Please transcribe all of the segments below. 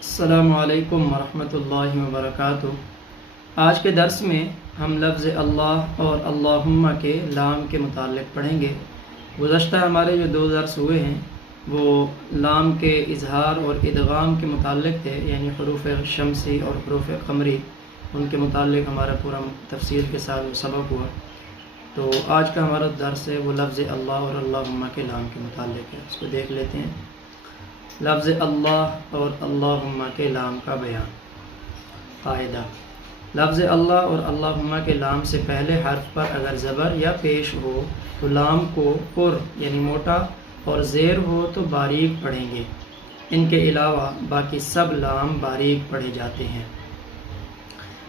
السلام علیکم ورحمۃ اللہ وبرکاتہ۔ آج کے درس میں ہم لفظ اللہ اور اللہم کے لام کے متعلق پڑھیں گے۔ گزشتہ ہمارے جو دو درس ہوئے ہیں وہ لام کے اظہار اور ادغام کے متعلق تھے، یعنی حروف شمسی اور حروف قمری، ان کے متعلق ہمارا پورا تفصیل کے ساتھ وہ سبق ہوا۔ تو آج کا ہمارا درس ہے وہ لفظ اللہ اور اللہم کے لام کے متعلق ہے، اس کو دیکھ لیتے ہیں۔ لفظ اللہ اور اللہم کے لام کا بیان۔ قاعدہ: لفظ اللہ اور اللہم کے لام سے پہلے حرف پر اگر زبر یا پیش ہو تو لام کو پر یعنی موٹا اور زیر ہو تو باریک پڑھیں گے۔ ان کے علاوہ باقی سب لام باریک پڑھے جاتے ہیں۔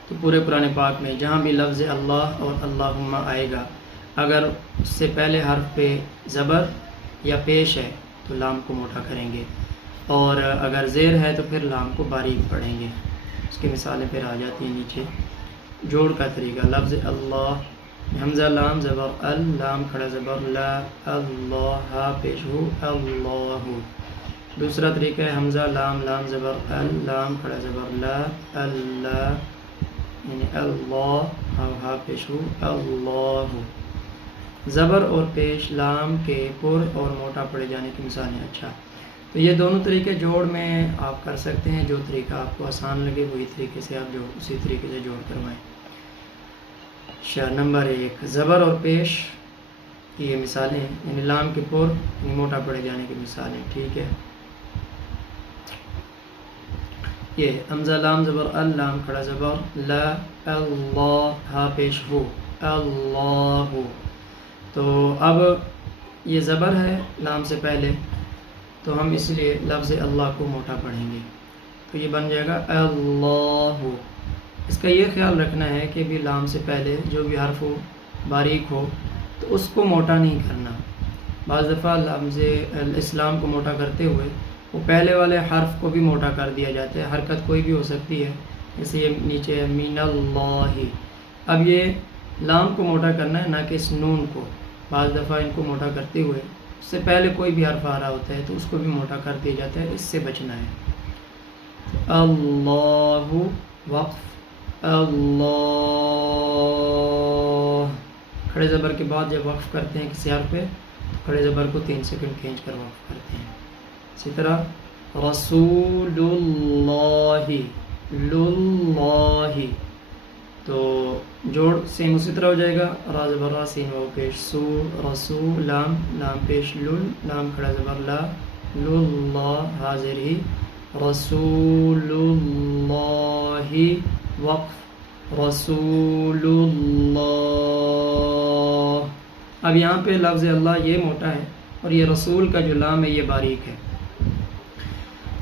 تو پورے قرآن پاک میں جہاں بھی لفظ اللہ اور اللہم آئے گا، اگر اس سے پہلے حرف پہ زبر یا پیش ہے تو لام کو موٹا کریں گے، اور اگر زیر ہے تو پھر لام کو باریک پڑھیں گے۔ اس کی مثالیں پھر آ جاتی ہیں نیچے۔ جوڑ کا طریقہ: لفظ اللہ، حمزہ لام زبر ال، لام کھڑا زبر لا، اللہ ہا پیش ہو اللہ۔ دوسرا طریقہ ہے حمزہ لام، لام زبر ال، لام کھڑا زبر لا، اللہ یعنی اللہ ہا پیش ہو اللہ۔ زبر اور پیش لام کے پر اور موٹا پڑے جانے کی مثالیں۔ اچھا، تو یہ دونوں طریقے جوڑ میں آپ کر سکتے ہیں، جو طریقہ آپ کو آسان لگے وہی طریقے سے آپ اسی طریقے سے جوڑ کروائیں۔ نمبر 1، زبر اور پیش کی یہ مثالیں ہیں، یعنی لام کے پر یعنی موٹا پڑے جانے کی مثالیں۔ ٹھیک ہے، یہ حمزہ لام زبر ال، لام کھڑا زبر لا، اللہ ہا پیش ہو اللہ۔ تو اب یہ زبر ہے لام سے پہلے، تو ہم اس لیے لفظ اللہ کو موٹا پڑھیں گے، تو یہ بن جائے گا اللہ۔ اس کا یہ خیال رکھنا ہے کہ بھی لام سے پہلے جو بھی حرف ہو باریک ہو تو اس کو موٹا نہیں کرنا۔ بعض دفعہ لفظ الاسلام کو موٹا کرتے ہوئے وہ پہلے والے حرف کو بھی موٹا کر دیا جاتا ہے، حرکت کوئی بھی ہو سکتی ہے، جیسے یہ نیچے ہے من اللہ۔ اب یہ لام کو موٹا کرنا ہے، نہ کہ اس نون کو۔ بعض دفعہ ان کو موٹا کرتے ہوئے اس سے پہلے کوئی بھی حرف آ رہا ہوتا ہے تو اس کو بھی موٹا کر دیا جاتا ہے، اس سے بچنا ہے۔ اللہ وقف، اللہ کھڑے زبر کے بعد جب وقف کرتے ہیں کسی حرف پہ تو کھڑے زبر کو 3 سیکنڈ کھینچ کر وقف کرتے ہیں۔ اسی طرح رسول اللہ، للہ، تو جوڑ سیم اسی طرح ہو جائے گا، را زبر را، سین واو پیش سو، رسو، لام، لام پیش لل، لام کھڑا زبر لا، للہ حاضر ہی، رسول اللہ وقف، رسول اللہ۔ اب یہاں پہ لفظ اللہ یہ موٹا ہے اور یہ رسول کا جو لام ہے یہ باریک ہے،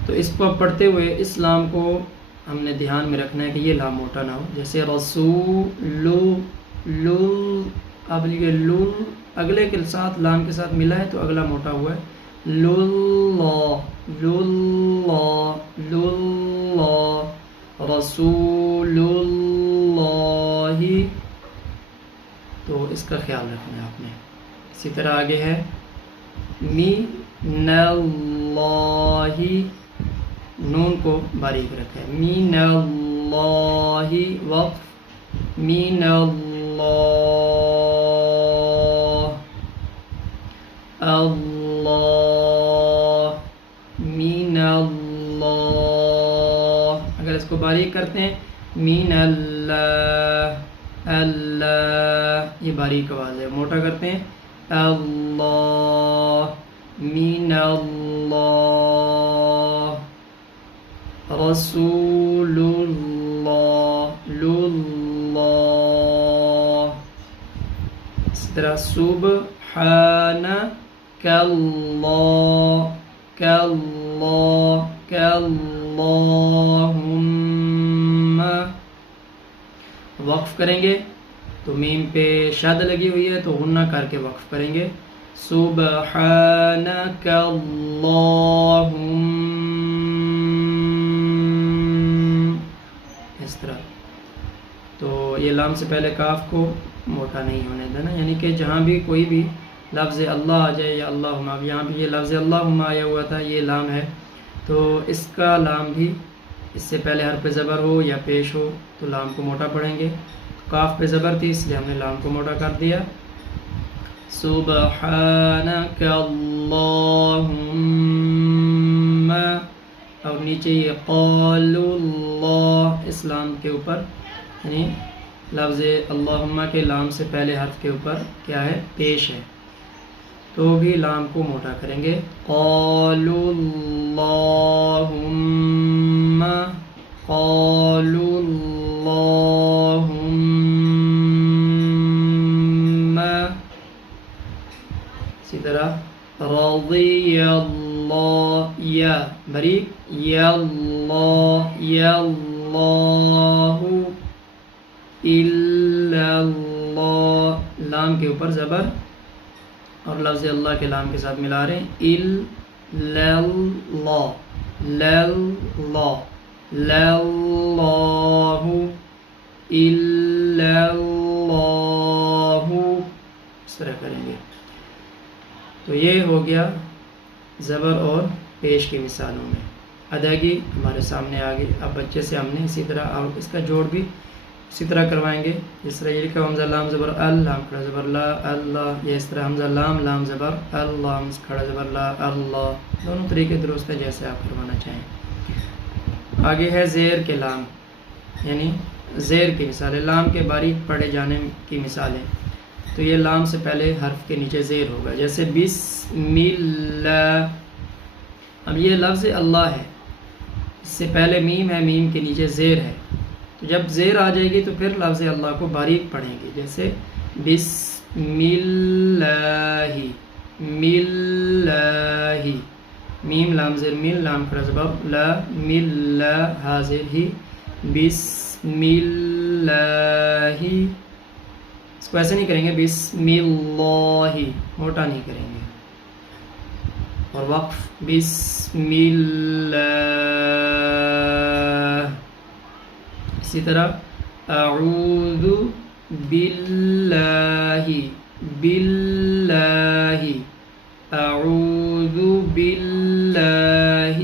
تو اس کو پڑھتے ہوئے اس لام کو ہم نے دھیان میں رکھنا ہے کہ یہ لام موٹا نہ ہو، جیسے رسول لو، اب یہ لو اگلے کے ساتھ لام کے ساتھ ملا ہے تو اگلا موٹا ہوا ہے، للہ للہ للہ، رسول اللہ، تو اس کا خیال رکھنا ہے آپ نے۔ اسی طرح آگے ہے من اللہ، نون کو باریک رکھا ہے، من اللہ وقف، من اللہ، اللہ، من اللہ۔ اگر اس کو باریک کرتے ہیں من اللہ، اللہ، یہ باریک آواز ہے، موٹا کرتے ہیں اللہ، من اللہ، رسول اللہ، للہ۔ اس طرح سبحانک اللہ، کاللہ، کاللہم، وقف کریں گے تو میم پہ شد لگی ہوئی ہے تو غنہ کر کے وقف کریں گے، سبحانک اللہم، اس طرح۔ تو یہ لام سے پہلے کاف کو موٹا نہیں ہونے دینا، یعنی کہ جہاں بھی کوئی بھی لفظ اللہ آ جائے یا اللہم، اب یہاں بھی یہ لفظ اللہم آیا ہوا تھا، یہ لام ہے تو اس کا لام بھی اس سے پہلے حرف زبر ہو یا پیش ہو تو لام کو موٹا پڑھیں گے. کاف پہ زبر تھی اس لیے ہم نے لام کو موٹا کر دیا. سبحانک اللہم، اور نیچے یہ قالوا اللہ، اس لام کے اوپر یعنی لفظ اللہم کے لام سے پہلے حرف کے اوپر کیا ہے؟ پیش ہے، تو بھی لام کو موٹا کریں گے. قالوا اللہم، قالوا اللہم. اسی طرح رضی اللہ، یا بریک، یا اللہ، یا اللہ، الا اللہ، لام کے اوپر زبر اور لفظ اللہ کے لام کے ساتھ ملا رہے ہیں. الا اللہ، لا اللہ، لا اللہ، الا اللہ، اس طرح کریں گے. تو یہ ہو گیا زبر اور پیش کی مثالوں میں. ادائیگی ہمارے سامنے آ گئی. اب بچے سے ہم نے اسی طرح اور اس کا جوڑ بھی اسی طرح کروائیں گے. جس طرح یہ لکھا حمزہ لام زبر ال، لام کھڑا زبر لا، اللہ. یہ اس طرح حمزہ لام، لام زبر اللہ، کھڑا زبر لا، اللہ. دونوں طریقے درست ہیں جیسے آپ کروانا چاہیں. آگے ہے زیر کے لام، یعنی زیر کی مثالیں، لام کے باریک پڑھے جانے کی مثالیں. تو یہ لام سے پہلے حرف کے نیچے زیر ہوگا، جیسے بسم اللہ. اب یہ لفظ اللہ ہے، اس سے پہلے میم ہے، میم کے نیچے زیر ہے. تو جب زیر آ جائے گی تو پھر لفظ اللہ کو باریک پڑھیں گے، جیسے بسم اللہ، ملہ، میم لام زیر مل، لام کھڑا زبر لا، ملہ حاضر ہی، بسم اللہ. اس کو ایسے نہیں کریں گے بسم اللہ، موٹا نہیں کریں گے. اور وقف بسم اللہ. اسی طرح اعوذ باللہ، باللہ، اعوذ باللہ،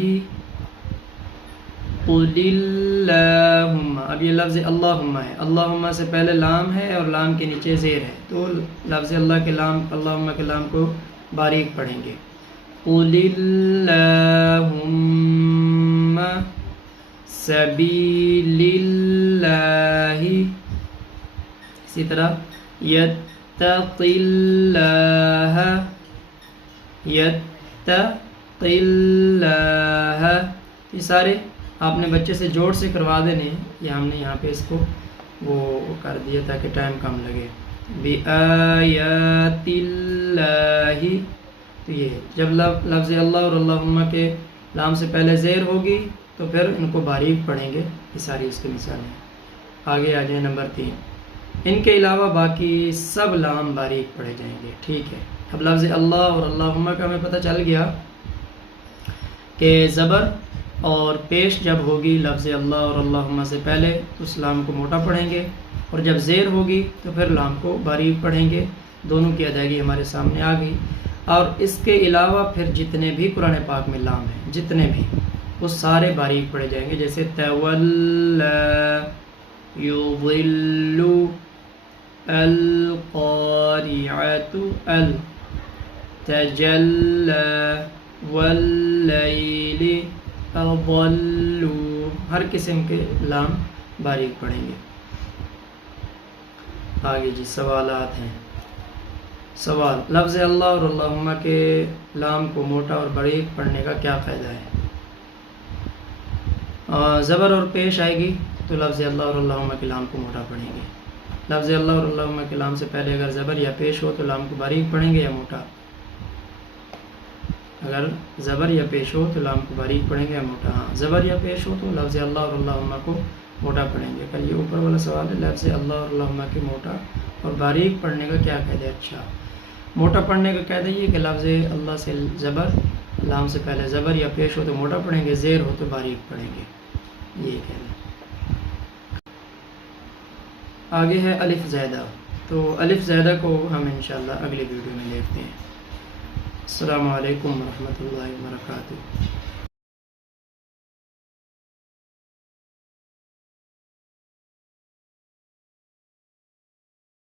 قل اللہم. اب یہ لفظ اللہم ہے، اللہم سے پہلے لام ہے اور لام کے نیچے زیر ہے، تو لفظ اللہ کے لام، اللہم کے لام کو باریک پڑھیں گے. قل اللہم سبیل اللہ. اسی طرح یتق اللہ، یتق اللہ. یہ سارے آپ نے بچے سے جوڑ سے کروا دینے، یہ ہم نے یہاں پہ اس کو وہ کر دیا تاکہ ٹائم کم لگے. بآیات اللہ. تو یہ جب لفظ اللہ اور اللہم کے لام سے پہلے زیر ہوگی تو پھر ان کو باریک پڑھیں گے. یہ ساری اس کی مثالیں. آگے آ جائیں نمبر 3. ان کے علاوہ باقی سب لام باریک پڑھے جائیں گے. ٹھیک ہے، اب لفظ اللہ اور اللہم کا ہمیں پتہ چل گیا کہ زبر اور پیش جب ہوگی لفظ اللہ اور اللہم سے پہلے تو اس لام کو موٹا پڑھیں گے، اور جب زیر ہوگی تو پھر لام کو باریک پڑھیں گے. دونوں کی ادائیگی ہمارے سامنے آ گئی. اور اس کے علاوہ پھر جتنے بھی قرآن پاک میں لام ہیں، جتنے بھی، وہ سارے باریک پڑھے جائیں گے. جیسے تولا، یضل، القارعۃ، تجلی، واللیل اضل. ہر قسم کے لام باریک پڑھیں گے. آگے جی سوالات ہیں. سوال: لفظ اللہ اور اللہم کے لام کو موٹا اور باریک پڑھنے کا کیا فائدہ ہے؟ زبر اور پیش آئے گی تو لفظ اللہ اور اللہم کے لام کو موٹا پڑھیں گے. لفظ اللہ اور اللہم کے لام سے پہلے اگر زبر یا پیش ہو تو لام کو باریک پڑھیں گے یا موٹا؟ اگر زبر یا پیش ہو تو لام کو باریک پڑھیں گے یا موٹا؟ ہاں، زبر یا پیش ہو تو لفظ اللہ اور اللہم کو موٹا پڑھیں گے. کل یہ اوپر والا سوال ہے، لفظ اللہ اور اللہم کے موٹا اور باریک پڑھنے کا کیا قاعدہ ہے؟ اچھا، موٹا پڑھنے کا قاعدہ یہ کہ لفظ اللہ سے زبر، لام سے پہلے زبر یا پیش ہو تو موٹا پڑھیں گے، زیر ہو تو باریک پڑھیں گے. یہ قاعدہ. آگے ہے الف زائدہ. تو الف زائدہ کو ہم انشاءاللہ اگلی ویڈیو میں دیکھتے ہیں. السلام علیکم ورحمۃ اللہ وبرکاتہ.